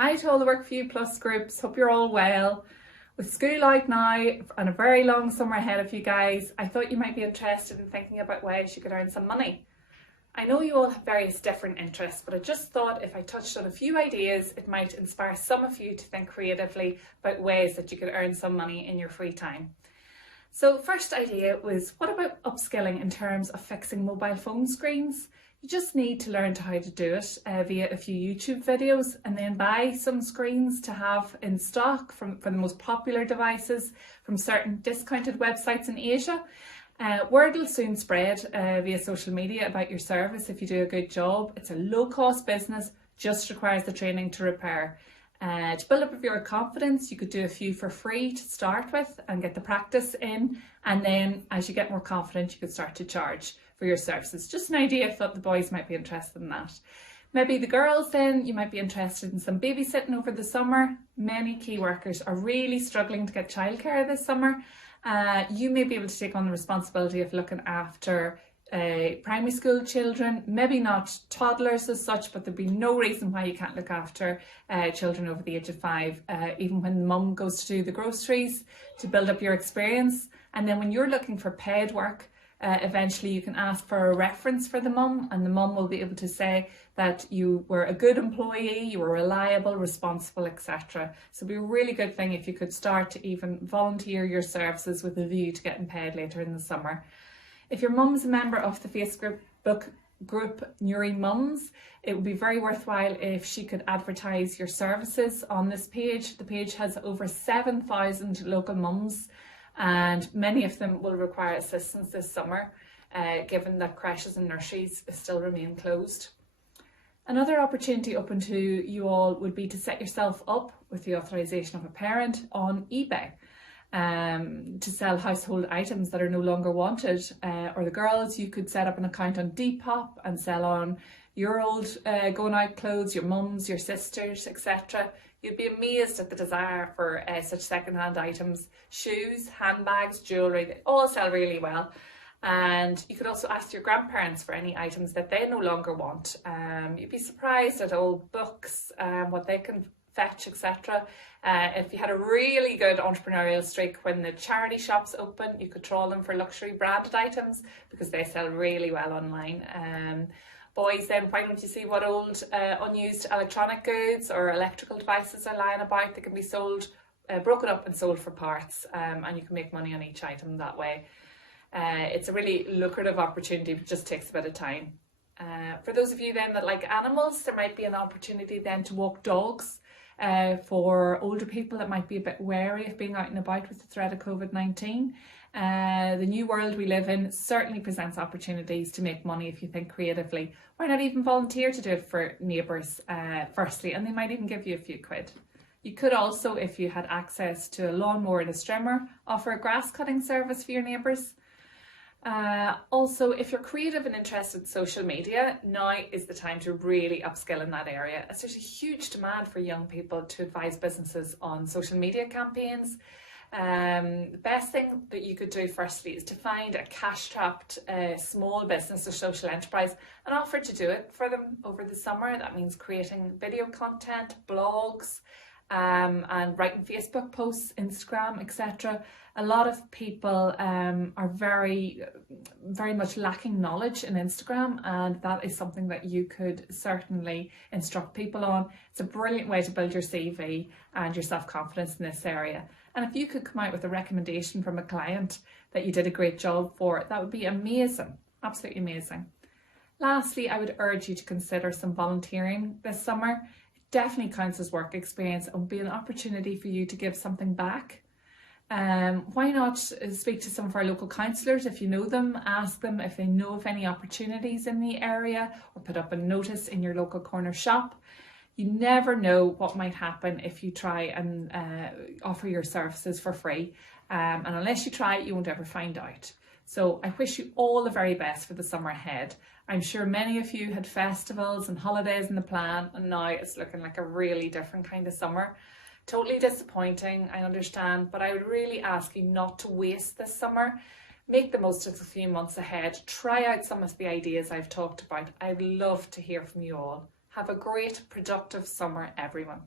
Hi to all the Work4UPlus groups, hope you're all well. With school out now and a very long summer ahead of you guys, I thought you might be interested in thinking about ways you could earn some money. I know you all have various different interests, but I just thought if I touched on a few ideas, it might inspire some of you to think creatively about ways that you could earn some money in your free time. So first idea was, what about upskilling in terms of fixing mobile phone screens? You just need to learn how to do it via a few YouTube videos and then buy some screens to have in stock for the most popular devices from certain discounted websites in Asia. Word will soon spread via social media about your service if you do a good job. It's a low-cost business, just requires the training to repair. To build up your confidence, you could do a few for free to start with and get the practice in, and then as you get more confident you could start to charge for your services. Just an idea, I thought the boys might be interested in that. Maybe the girls then, you might be interested in some babysitting over the summer. Many key workers are really struggling to get childcare this summer. You may be able to take on the responsibility of looking after primary school children, maybe not toddlers as such, but there'd be no reason why you can't look after children over the age of 5, even when mum goes to do the groceries, to build up your experience. And then when you're looking for paid work, eventually you can ask for a reference for the mum, and the mum will be able to say that you were a good employee, you were reliable, responsible, etc. So it'd be a really good thing if you could start to even volunteer your services with a view to getting paid later in the summer. If your mum's a member of the Facebook group Nuri Mums, it would be very worthwhile if she could advertise your services on this page. The page has over 7,000 local mums, and many of them will require assistance this summer, given that creches and nurseries still remain closed. Another opportunity open to you all would be to set yourself up with the authorization of a parent on eBay to sell household items that are no longer wanted. Or the girls, you could set up an account on Depop and sell on your old going out clothes, your mums, your sisters, etc. You'd be amazed at the desire for such second-hand items. Shoes, handbags, jewellery, they all sell really well. And you could also ask your grandparents for any items that they no longer want. You'd be surprised at old books, what they can fetch, etc. If you had a really good entrepreneurial streak when the charity shops open, you could trawl them for luxury branded items because they sell really well online. Boys, then why don't you see what old unused electronic goods or electrical devices are lying about? They can be sold, broken up and sold for parts, and you can make money on each item that way. It's a really lucrative opportunity, but just takes a bit of time. For those of you then that like animals, there might be an opportunity then to walk dogs. For older people that might be a bit wary of being out and about with the threat of COVID-19. The new world we live in certainly presents opportunities to make money if you think creatively. Why not even volunteer to do it for neighbours firstly, and they might even give you a few quid. You could also, if you had access to a lawnmower and a strimmer, offer a grass cutting service for your neighbours. Also, if you're creative and interested in social media, now is the time to really upskill in that area, as there's a huge demand for young people to advise businesses on social media campaigns. The best thing that you could do firstly is to find a cash-strapped small business or social enterprise and offer to do it for them over the summer. That means creating video content, blogs, and writing Facebook posts, Instagram, etc. A lot of people are very much lacking knowledge in Instagram, and that is something that you could certainly instruct people on. It's a brilliant way to build your CV and your self-confidence in this area. And if you could come out with a recommendation from a client that you did a great job for, that would be amazing, absolutely amazing. Lastly, I would urge you to consider some volunteering this summer. Definitely counts as work experience and will be an opportunity for you to give something back. Why not speak to some of our local councillors if you know them, ask them if they know of any opportunities in the area, or put up a notice in your local corner shop. You never know what might happen if you try and offer your services for free, and unless you try it, you won't ever find out. So I wish you all the very best for the summer ahead. I'm sure many of you had festivals and holidays in the plan, and now it's looking like a really different kind of summer. Totally disappointing, I understand, but I would really ask you not to waste this summer. Make the most of the few months ahead. Try out some of the ideas I've talked about. I'd love to hear from you all. Have a great, productive summer, everyone.